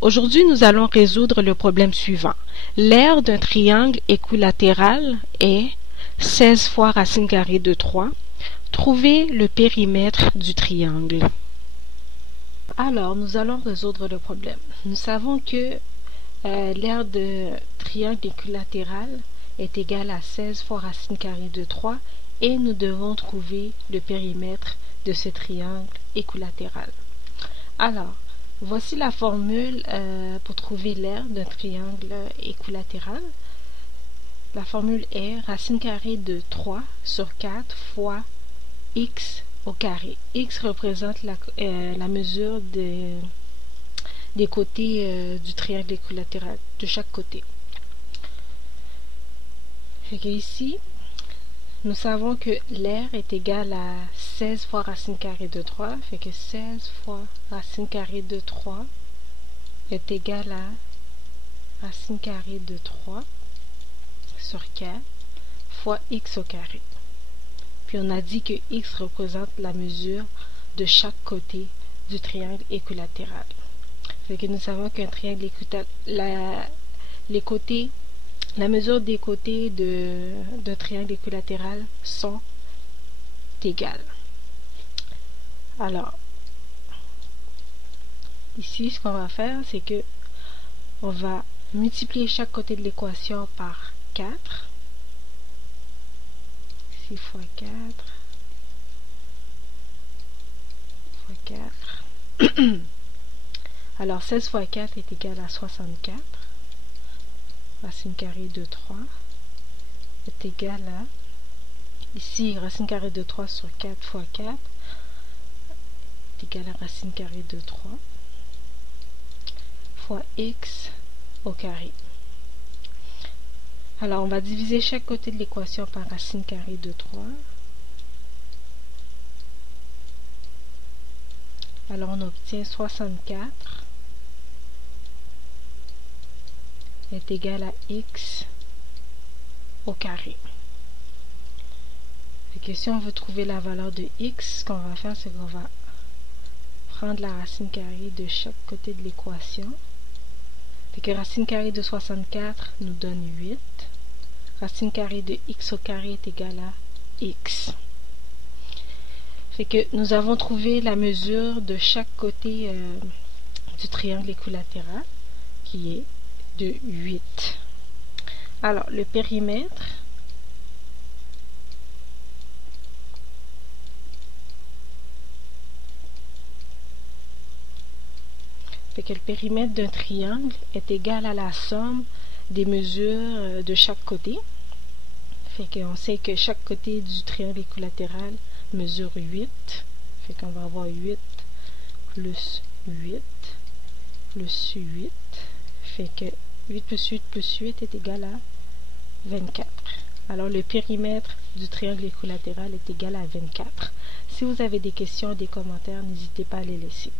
Aujourd'hui, nous allons résoudre le problème suivant. L'aire d'un triangle équilatéral est 16 fois racine carrée de 3. Trouvez le périmètre du triangle. Alors, nous allons résoudre le problème. Nous savons que l'aire de triangle équilatéral est égale à 16 fois racine carrée de 3 et nous devons trouver le périmètre de ce triangle équilatéral. Alors, voici la formule pour trouver l'aire d'un triangle équilatéral. La formule est racine carrée de 3 sur 4 fois x au carré. X représente la mesure des côtés du triangle équilatéral, de chaque côté. Fait que ici, nous savons que l'aire est égale à 16 fois racine carrée de 3. Fait que 16 fois racine carrée de 3 est égal à racine carrée de 3 sur 4 fois x au carré. Puis on a dit que x représente la mesure de chaque côté du triangle équilatéral. Fait que nous savons qu'un triangle équilatéral, la mesure des côtés d'un triangle équilatéral sont égales. Alors, ici, ce qu'on va faire, c'est que on va multiplier chaque côté de l'équation par 4. 6 fois 4 fois 4. Alors, 16 fois 4 est égal à 64. Racine carrée de 3 est égal à, ici, racine carrée de 3 sur 4 fois 4 est égal à racine carrée de 3 fois x au carré. Alors, on va diviser chaque côté de l'équation par racine carrée de 3. Alors, on obtient 64 est égal à x au carré. Et que si on veut trouver la valeur de x, ce qu'on va faire, c'est qu'on va prendre la racine carrée de chaque côté de l'équation. Fait que racine carrée de 64 nous donne 8. Racine carrée de x au carré est égal à x. Fait que nous avons trouvé la mesure de chaque côté du triangle équilatéral, qui est de 8. Alors, le périmètre fait que le périmètre d'un triangle est égal à la somme des mesures de chaque côté. Fait qu'on sait que chaque côté du triangle équilatéral mesure 8. Fait qu'on va avoir 8 plus 8 plus 8. Fait que 8 plus 8 plus 8 est égal à 24. Alors, le périmètre du triangle équilatéral est égal à 24. Si vous avez des questions ou des commentaires, n'hésitez pas à les laisser.